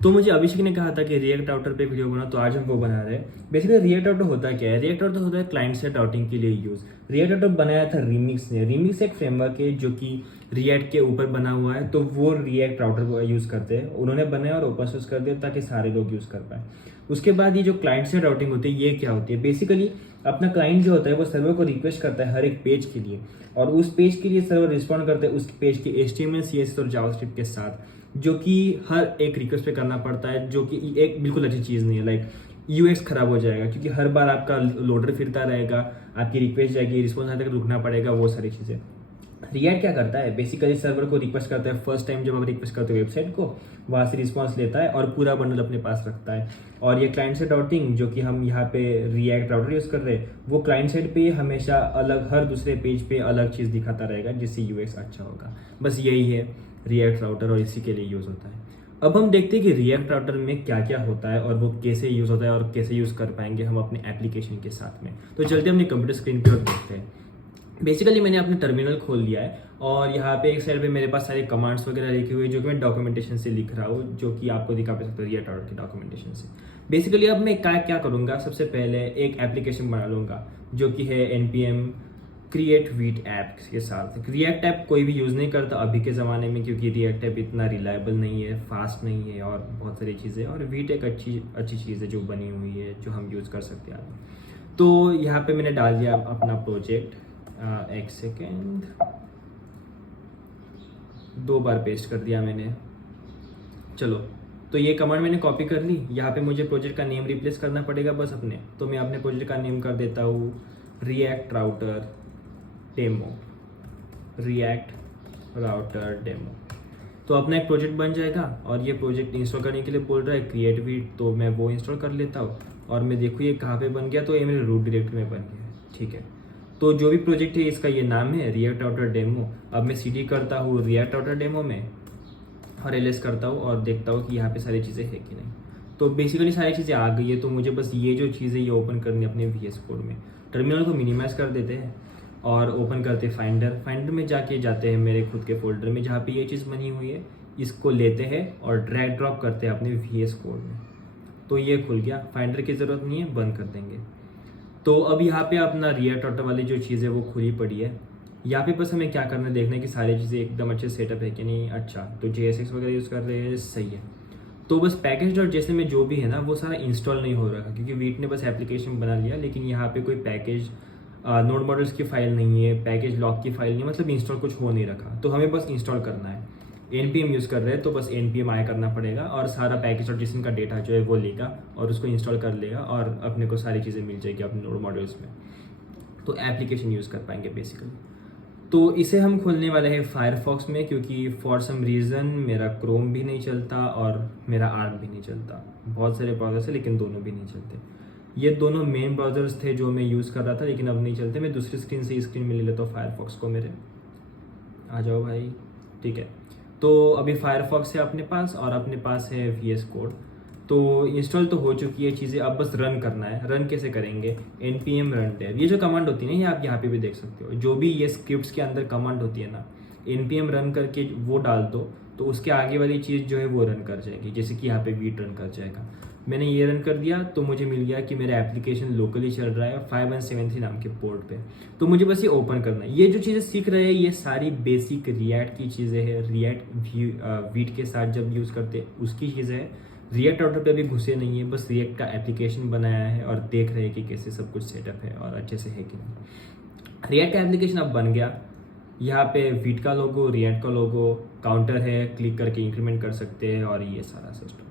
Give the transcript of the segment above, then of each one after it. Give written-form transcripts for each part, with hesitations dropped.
तो मुझे अभिषेक ने कहा था कि रिएक्ट राउटर पे वीडियो बना, तो आज हम वो बना रहे हैं। बेसिकली रिएक्ट राउटर होता क्या है? रिएक्ट राउटर होता है क्लाइंट साइड राउटिंग के लिए यूज। रिएक्ट राउटर बनाया था रिमिक्स ने। रिमिक्स एक फ्रेमवर्क है जो कि रिएक्ट के ऊपर बना हुआ है, तो वो रिएक्ट राउटर यूज करते हैं। उन्होंने बनाया और ओपन सोर्स कर दिया ताकि सारे लोग यूज कर पाए। उसके बाद ये जो क्लाइंट साइड राउटिंग होती है, ये क्या होती है? बेसिकली अपना क्लाइंट जो होता है वो सर्वर को रिक्वेस्ट करता है हर एक पेज के लिए, और उस पेज के लिए सर्वर रिस्पॉन्ड करता है उस पेज के HTML CSS और जावास्क्रिप्ट के साथ, जो कि हर एक रिक्वेस्ट पे करना पड़ता है, जो कि एक बिल्कुल अच्छी चीज़ नहीं है। लाइक UX खराब हो जाएगा, क्योंकि हर बार आपका लोडर फिरता रहेगा, आपकी रिक्वेस्ट जाएगी, रिस्पॉन्स आने तक रुकना पड़ेगा, वो सारी चीज़ें। रिएक्ट क्या करता है? बेसिकली सर्वर को रिक्वेस्ट करता है। फर्स्ट टाइम जब आप रिक्वेस्ट करते हो वेबसाइट को, वहाँ से रिस्पॉन्स लेता है और पूरा बंडल अपने पास रखता है। और ये क्लाइंट साइड राउटिंग जो कि हम यहाँ पे रिएक्ट राउटर यूज़ कर रहे हैं, वो क्लाइंट साइड पे हमेशा अलग, हर दूसरे पेज पे अलग चीज़ दिखाता रहेगा, जिससे UX अच्छा होगा। बस यही है रिएक्ट राउटर, और इसी के लिए यूज़ होता है। अब हम देखते हैं कि रिएक्ट राउटर में क्या क्या होता है और वो कैसे यूज़ होता है और कैसे यूज़ कर पाएंगे हम अपने एप्लीकेशन के साथ में। तो चलते हैं अपने कंप्यूटर स्क्रीन पे और देखते हैं। बेसिकली मैंने अपने टर्मिनल खोल लिया है, और यहाँ पे एक साइड पे मेरे पास सारे कमांड्स वगैरह लिखे हुए हैं, जो कि मैं डॉक्यूमेंटेशन से लिख रहा हूँ, जो कि आपको दिखा पे सकता है रिएक्ट राउटर के डॉक्यूमेंटेशन से। बेसिकली अब मैं क्या करूँगा, सबसे पहले एक एप्लीकेशन बना लूँगा जो कि है npm क्रिएट वीट ऐप के साथ। रिएक्ट ऐप कोई भी यूज़ नहीं करता अभी के ज़माने में, क्योंकि रिएक्ट ऐप इतना रिलायबल नहीं है, फास्ट नहीं है, और बहुत सारी चीज़ें। और वीट एक अच्छी चीज़ है जो बनी हुई है, जो हम यूज़ कर सकते हैं आगे। तो यहाँ पे मैंने डाल दिया अपना प्रोजेक्ट। एक सेकेंड, 2 बार पेस्ट कर दिया मैंने। चलो, तो ये कमांड मैंने कॉपी कर ली। यहाँ पे मुझे प्रोजेक्ट का नेम रिप्लेस करना पड़ेगा बस अपने, तो मैं अपने प्रोजेक्ट का नेम कर देता हूँ react router demo. React router demo, तो अपना एक प्रोजेक्ट बन जाएगा। और ये प्रोजेक्ट इंस्टॉल करने के लिए बोल रहा है क्रिएट वीट, तो मैं वो इंस्टॉल कर लेता हूँ। और मैं देखूँ ये कहाँ पे बन गया, तो ये मेरे रूट डायरेक्टरी में बन गया है। ठीक है, तो जो भी प्रोजेक्ट है इसका ये नाम है रिएक्ट राउटर डेमो। अब मैं CD करता हूँ रिएक्ट राउटर डेमो में, और LS करता हूँ और देखता हूँ कि यहाँ पे सारी चीज़ें है कि नहीं। तो बेसिकली सारी चीज़ें आ गई है, तो मुझे बस ये जो चीज़ है ये ओपन करनी है अपने VS कोड में। टर्मिनल को मिनिमाइज कर देते हैं और ओपन करते हैं फाइंडर में जाते हैं मेरे खुद के फोल्डर में जहाँ पे ये चीज़ बनी हुई है। इसको लेते हैं और ड्रैग ड्रॉप करते हैं अपने VS कोड में। तो ये खुल गया, फाइंडर की ज़रूरत नहीं है, बंद कर देंगे। तो अब यहाँ पे अपना रिएक्ट राउटर वाली जो चीज़ है वो खुली पड़ी है। यहाँ पे बस हमें क्या करना है, देखना है कि सारी चीज़ें एकदम अच्छे सेटअप है कि नहीं। अच्छा, तो JSX वगैरह यूज़ कर रहे हैं, सही है। तो बस पैकेज.json में जो भी है ना वो सारा इंस्टॉल नहीं हो रहा, क्योंकि वीट ने बस एप्लीकेशन बना लिया, लेकिन यहाँ पे कोई पैकेज नोड मॉडल्स की फाइल नहीं है, पैकेज लॉक की फाइल नहीं है, मतलब इंस्टॉल कुछ हो नहीं रखा। तो हमें बस इंस्टॉल करना है। npm यूज़ कर रहे हैं, तो बस npm आया करना पड़ेगा, और सारा पैकेज.json का डेटा जो है वो लेगा और उसको इंस्टॉल कर लेगा, और अपने को सारी चीज़ें मिल जाएगी अपने नोड मॉडल्स में। तो एप्लीकेशन यूज़ कर पाएंगे बेसिकली। तो इसे हम खोलने वाले हैं फायरफॉक्स में, क्योंकि फॉर सम रीज़न मेरा क्रोम भी नहीं चलता और मेरा आर्क भी नहीं चलता। बहुत सारे ब्राउज़र्स है लेकिन दोनों भी नहीं चलते। ये दोनों मेन ब्राउज़र्स थे जो मैं यूज़ कर रहा था, लेकिन अब नहीं चलते। मैं दूसरी स्क्रीन से स्क्रीन में ले लेता हूँ फायरफॉक्स को मेरे। आ जाओ भाई, ठीक है। तो अभी फायरफॉक्स है अपने पास, और अपने पास है VS कोड। तो इंस्टॉल तो हो चुकी है चीज़ें, अब बस रन करना है। रन कैसे करेंगे, npm run dev, ये जो कमांड होती है ना, ये आप यहाँ पे भी देख सकते हो। जो भी ये स्क्रिप्ट्स के अंदर कमांड होती है ना, npm रन करके वो डाल दो, तो उसके आगे वाली चीज़ जो है वो रन कर जाएगी। जैसे कि यहाँ पे वीट रन कर जाएगा। मैंने ये रन कर दिया, तो मुझे मिल गया कि मेरा एप्लीकेशन लोकली चल रहा है 5173 नाम के पोर्ट पे। तो मुझे बस ये ओपन करना है। ये जो चीज़ें सीख रहे हैं ये सारी बेसिक रिएक्ट की चीज़ें हैं। रिएक्ट वीट के साथ जब यूज़ करते उसकी चीज़ें है। रिएक्ट राउटर पे अभी घुसे नहीं है, बस रिएक्ट का एप्लीकेशन बनाया है और देख रहे हैं कि कैसे सब कुछ सेटअप है और अच्छे से है कि नहीं। रिएक्ट का एप्लीकेशन अब बन गया। यहाँ पे वीट का लोगो, रिएक्ट का लोगो, काउंटर है, क्लिक करके इंक्रीमेंट कर सकते हैं, और ये सारा सिस्टम।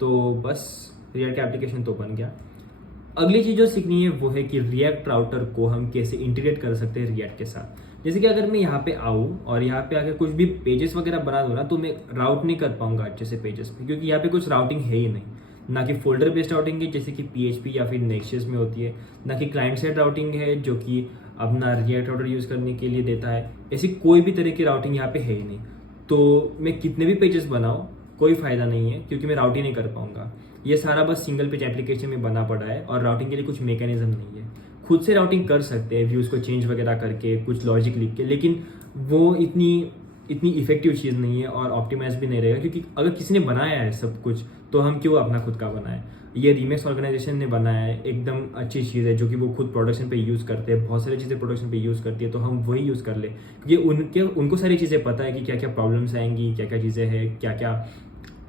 तो बस रिएक्ट का एप्लीकेशन तो बन गया। अगली चीज़ जो सीखनी है वो है कि रिएक्ट राउटर को हम कैसे इंटीग्रेट कर सकते हैं रिएक्ट के साथ। जैसे कि अगर मैं यहाँ पे आऊँ और यहाँ पे आकर कुछ भी पेजेस वगैरह बना दूँ ना, तो मैं राउट नहीं कर पाऊंगा अच्छे से पेजेस पे, क्योंकि यहाँ पे कुछ राउटिंग है ही नहीं। ना कि फोल्डर बेस्ड राउटिंग है जैसे कि PHP या फिर नेक्सस में होती है, ना कि क्लाइंट साइड राउटिंग है जो कि अपना रिएक्ट राउटर यूज़ करने के लिए देता है। ऐसी कोई भी तरह की राउटिंग यहाँ पे है ही नहीं। तो मैं कितने भी पेजेस बनाऊँ कोई फ़ायदा नहीं है, क्योंकि मैं राउट ही नहीं कर पाऊंगा। ये सारा बस सिंगल पेज एप्लीकेशन में बना पड़ा है, और राउटिंग के लिए कुछ मैकेनिज्म नहीं है। खुद से राउटिंग कर सकते हैं व्यूज़ को चेंज वगैरह करके, कुछ लॉजिक लिख के, लेकिन वो इतनी इतनी इफेक्टिव चीज़ नहीं है और ऑप्टिमाइज भी नहीं रहेगा, क्योंकि अगर किसी ने बनाया है सब कुछ तो हम क्यों अपना खुद का बनाए। ये रीमेक्स ऑर्गेनाइजेशन ने बनाया है, एकदम अच्छी चीज़ है जो कि वो खुद प्रोडक्शन पे यूज़ करते हैं, बहुत सारी चीज़ें प्रोडक्शन पे यूज़ करती है, तो हम वही यूज़ कर ले, क्योंकि उनको सारी चीज़ें पता है कि क्या क्या प्रॉब्लम्स आएंगी, क्या क्या चीज़ें हैं, क्या क्या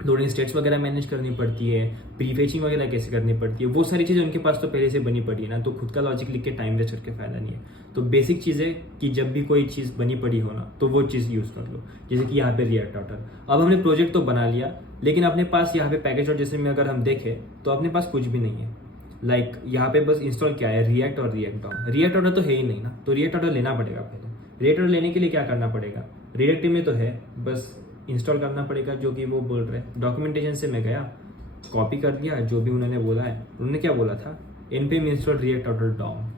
लोडिंग स्टेट्स वगैरह मैनेज करनी पड़ती है, प्री फेचिंग वगैरह कैसे करनी पड़ती है, वो सारी चीज़ें उनके पास तो पहले से बनी पड़ी है ना, तो खुद का लॉजिक लिख के टाइम वेस्ट करके फायदा नहीं है। तो बेसिक चीज़ें कि जब भी कोई चीज़ बनी पड़ी हो ना तो वो चीज़ यूज़ कर लो, जैसे कि यहाँ पे रिएक्ट राउटर। अब हमने प्रोजेक्ट तो बना लिया, लेकिन अपने पास यहाँ पे पैकेज और जैसे में अगर हम देखें तो अपने पास कुछ भी नहीं है। लाइक यहाँ पे बस इंस्टॉल क्या है, रिएक्ट और रिएक्ट डॉम। रिएक्ट ऑर्डर तो है ही नहीं ना, तो रिएक्ट ऑर्डर लेना पड़ेगा पहले। रिएक्ट ऑर्डर लेने के लिए क्या करना पड़ेगा, रिएक्ट में तो है, बस इंस्टॉल करना पड़ेगा जो कि वो बोल रहे हैं। डॉक्यूमेंटेशन से मैं गया, कॉपी कर दिया जो भी उन्होंने बोला है। उन्होंने क्या बोला था, npm install React router DOM.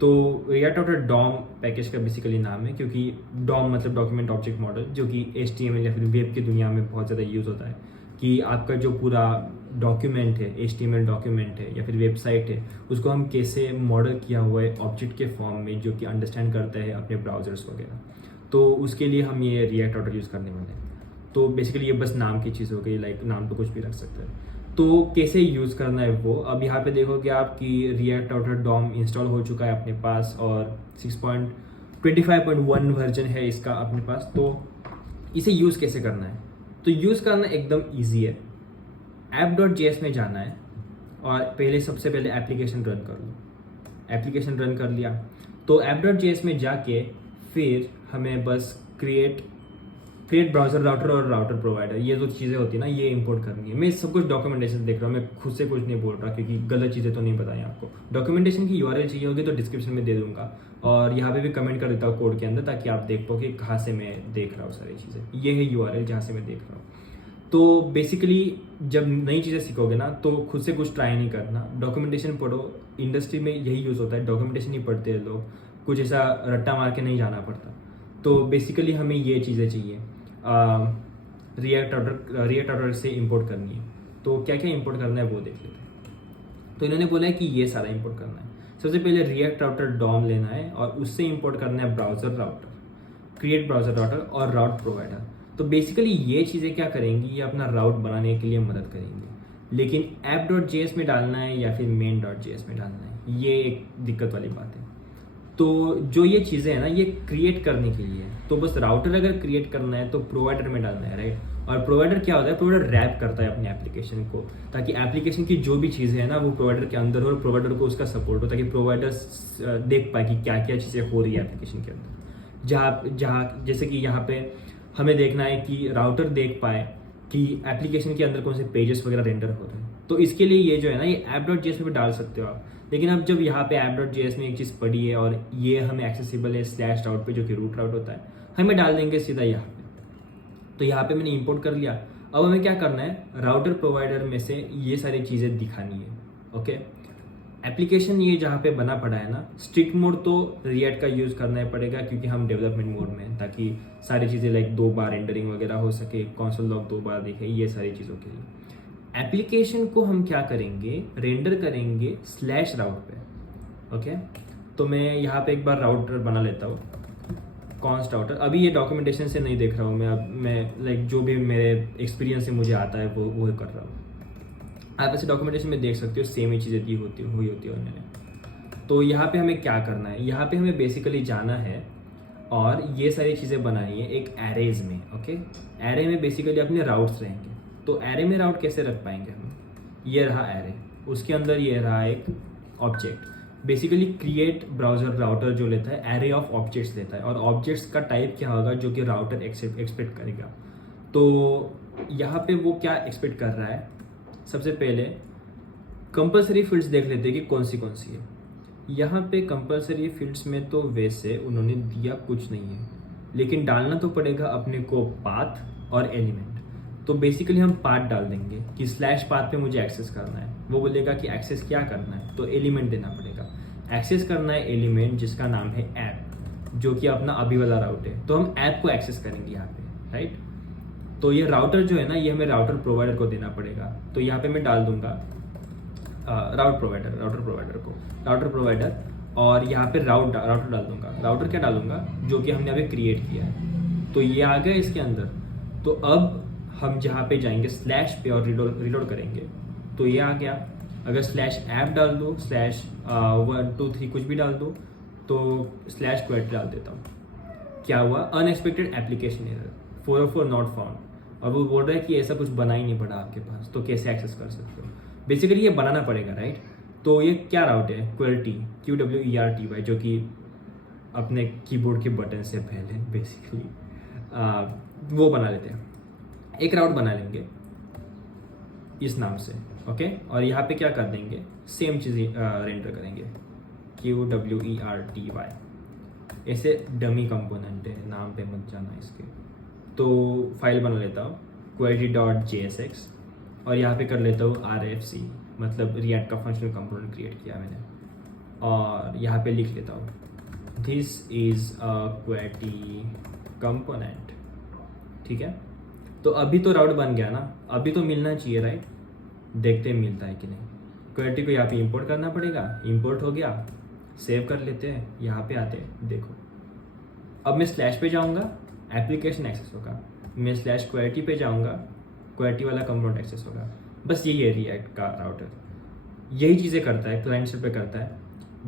तो रिएक्ट ऑर्डर डॉम पैकेज का बेसिकली नाम है, क्योंकि डॉम मतलब डॉक्यूमेंट ऑब्जेक्ट मॉडल, जो कि HTML या फिर वेब की दुनिया में बहुत ज़्यादा यूज़ होता है कि आपका जो पूरा डॉक्यूमेंट है, HTML डॉक्यूमेंट है या फिर वेबसाइट है, उसको हम कैसे मॉडल किया हुआ है ऑब्जेक्ट के फॉर्म में, जो कि अंडरस्टैंड करता है अपने ब्राउजर्स वगैरह। तो उसके लिए हम ये रिएक्ट ऑर्डर यूज़ करने वाले हैं। तो बेसिकली ये बस नाम की चीज़ हो गई, लाइक नाम तो कुछ भी रख सकते हैं। तो कैसे यूज़ करना है वो, अब यहाँ पे देखोगे आप कि रिएक्ट राउटर डॉम इंस्टॉल हो चुका है अपने पास और 6.25.1 वर्जन है इसका अपने पास। तो इसे यूज़ कैसे करना है, तो यूज़ करना एकदम ईजी है। app.js में जाना है और सबसे पहले एप्लीकेशन रन कर लो। एप्लीकेशन रन कर लिया तो app.js में जाके फिर हमें बस क्रिएट ब्राउजर राउटर और राउटर प्रोवाइडर, ये जो चीज़ें होती है ना, ये इंपोर्ट करनी है। मैं सब कुछ डॉक्यूमेंटेशन देख रहा हूँ, मैं खुद से कुछ नहीं बोल रहा, क्योंकि गलत चीज़ें तो नहीं बताई आपको। डॉक्यूमेंटेशन की URL चाहिए होगी तो डिस्क्रिप्शन में दे दूंगा, और यहाँ पे भी कमेंट कर देता हूँ कोड के अंदर, ताकि आप देख पाओ कि कहाँ से मैं देख रहा हूँ सारी चीज़ें। ये है URL जहाँ से मैं देख रहा हूँ। तो बेसिकली जब नई चीज़ें सीखोगे ना तो खुद से कुछ ट्राई नहीं करना, डॉक्यूमेंटेशन पढ़ो। इंडस्ट्री में यही यूज़ होता है, डॉक्यूमेंटेशन ही पढ़ते हैं लोग, कुछ ऐसा रट्टा मार के नहीं जाना पड़ता। तो बेसिकली हमें ये चीज़ें चाहिए, रिएक्ट ऑर्डर से इंपोर्ट करनी है। तो क्या क्या इंपोर्ट करना है वो देख लेते हैं। तो इन्होंने बोला है कि ये सारा इंपोर्ट करना है। सबसे पहले रिएक्ट राउटर डॉम लेना है और उससे इंपोर्ट करना है browser router, create browser router और राउट प्रोवाइडर। तो बेसिकली ये चीज़ें क्या करेंगी, ये अपना राउट बनाने के लिए मदद करेंगी, लेकिन app.js में डालना है या फिर main.js में डालना है, ये एक दिक्कत वाली बात है। तो जो ये चीज़ें हैं ना, ये क्रिएट करने के लिए, तो बस राउटर अगर क्रिएट करना है तो प्रोवाइडर में डालना है, राइट। और प्रोवाइडर क्या होता है, प्रोवाइडर रैप करता है अपने एप्लीकेशन को, ताकि एप्लीकेशन की जो भी चीज़ें हैं ना वो प्रोवाइडर के अंदर हो और प्रोवाइडर को उसका सपोर्ट हो, ताकि प्रोवाइडर देख पाए कि क्या क्या चीज़ें हो रही है एप्लीकेशन के अंदर। जहाँ जैसे कि यहाँ पे हमें देखना है कि राउटर देख पाए कि एप्लीकेशन के अंदर कौन से पेजेस वगैरह रेंडर हो रहे हैं। तो इसके लिए ये जो है ना, ये app.js में भी डाल सकते हो आप। लेकिन अब जब यहाँ पे app.js में एक चीज़ पड़ी है और ये हमें एक्सेसिबल है /route पे, जो कि रूट राउट होता है, हमें डाल देंगे सीधा यहाँ पे। तो यहाँ पे मैंने इंपोर्ट कर लिया। अब हमें क्या करना है, राउटर प्रोवाइडर में से ये सारी चीज़ें दिखानी है। ओके, एप्लीकेशन ये जहाँ पे बना पड़ा है ना, स्ट्रिक्ट मोड तो रिएक्ट का यूज़ करना ही पड़ेगा, क्योंकि हम डेवलपमेंट मोड में हैं, ताकि सारी चीज़ें लाइक 2 बार रेंडरिंग वगैरह हो सके, कंसोल लॉग 2 बार दिखे, ये सारी चीज़ों के लिए। एप्लीकेशन को हम क्या करेंगे, रेंडर करेंगे /route पे। ओके, तो मैं यहाँ पे एक बार राउटर बना लेता हूँ, कॉन्स्ट राउटर। अभी ये डॉक्यूमेंटेशन से नहीं देख रहा हूँ मैं लाइक जो भी मेरे एक्सपीरियंस से मुझे आता है वो कर रहा हूँ। आप ऐसे डॉक्यूमेंटेशन में देख सकते हो, सेम ही चीज़ें दी हुई होती है उन्होंने। तो यहाँ पे हमें क्या करना है, यहाँ पे हमें बेसिकली जाना है और ये सारी चीज़ें बनाई है एक एरेज में। ओके, एरे में बेसिकली अपने राउट्स रहेंगे। तो एरे में राउट कैसे रख पाएंगे हम, ये रहा एरे, उसके अंदर ये रहा एक object. Basically create browser router जो लेता है एरे ऑफ ऑब्जेक्ट्स लेता है, और ऑब्जेक्ट्स का टाइप क्या होगा जो कि राउटर एक्सपेक्ट करेगा। तो यहाँ पे वो क्या एक्सपेक्ट कर रहा है, सबसे पहले कंपलसरी फील्ड्स देख लेते हैं कि कौन सी है। यहाँ पे कंपलसरी फील्ड्स में तो वैसे उन्होंने दिया कुछ नहीं है, लेकिन डालना तो पड़ेगा अपने को पाथ और एलिमेंट। तो बेसिकली हम पाथ डाल देंगे कि /path पे मुझे एक्सेस करना है। वो बोलेगा कि एक्सेस क्या करना है, तो एलिमेंट देना पड़ेगा। एक्सेस करना है एलिमेंट जिसका नाम है ऐप, जो कि अपना अभी वाला राउट है। तो हम ऐप को एक्सेस करेंगे यहाँ पे, राइट। तो ये राउटर जो है ना, ये हमें राउटर प्रोवाइडर को देना पड़ेगा। तो यहाँ पे मैं डाल दूंगा राउटर प्रोवाइडर, और यहाँ पे राउटर डाल दूंगा। राउटर क्या डालूंगा, जो कि हमने अभी क्रिएट किया है। तो ये आ गया इसके अंदर। तो अब हम जहाँ पे जाएंगे स्लैश पे और रिलोड करेंगे तो ये आ गया। अगर स्लैश ऐप डाल दो, स्लैश 1 2 3 कुछ भी डाल दो, तो स्लैश क्वेट डाल देता हूँ, क्या हुआ, unexpected application error 404 not found. और वो बोल रहा है कि ऐसा कुछ बना ही नहीं पड़ा आपके पास, तो कैसे एक्सेस कर सकते हो। बेसिकली ये बनाना पड़ेगा, राइट। तो ये क्या राउट है, QWERTY, जो कि अपने कीबोर्ड के बटन से पहले बेसिकली वो बना लेते हैं। एक राउट बना लेंगे इस नाम से, ओके। और यहाँ पे क्या कर देंगे, सेम चीज़ रेंडर करेंगे, QWERTY। ऐसे डमी कंपोनेंट है, नाम पे मत जाना इसके। तो फाइल बना लेता हूँ query.jsx और यहाँ पे कर लेता हूँ RFC, मतलब रिएक्ट का फंक्शनल कंपोनेंट क्रिएट किया मैंने। और यहाँ पे लिख लेता हूँ this is a query component, ठीक है। तो अभी तो राउट बन गया ना, अभी तो मिलना चाहिए, राइट। देखते हैं मिलता है कि नहीं। क्वेरी को यहाँ पे इंपोर्ट करना पड़ेगा, इंपोर्ट हो गया, सेव कर लेते हैं, यहाँ पे आते हैं, देखो अब मैं स्लैश पे जाऊँगा, एप्लीकेशन एक्सेस होगा, मैं स्लैश क्वेरी पे जाऊँगा, क्वेरी वाला कंपोनेंट एक्सेस होगा। बस यही है रिएक्ट का राउटर, यही चीज़ें करता है, क्लाइंट साइड पे करता है।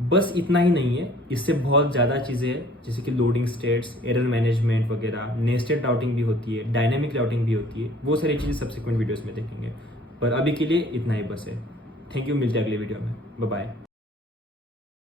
बस इतना ही नहीं है, इससे बहुत ज़्यादा चीज़ें हैं, जैसे कि लोडिंग स्टेट्स, एरर मैनेजमेंट वगैरह, नेस्टेड राउटिंग भी होती है, डायनेमिक राउटिंग भी होती है। वो सारी चीज़ें सब्सिक्वेंट वीडियोस में देखेंगे, पर अभी के लिए इतना ही बस है। थैंक यू, मिलते हैं अगले वीडियो में, बाय बाय।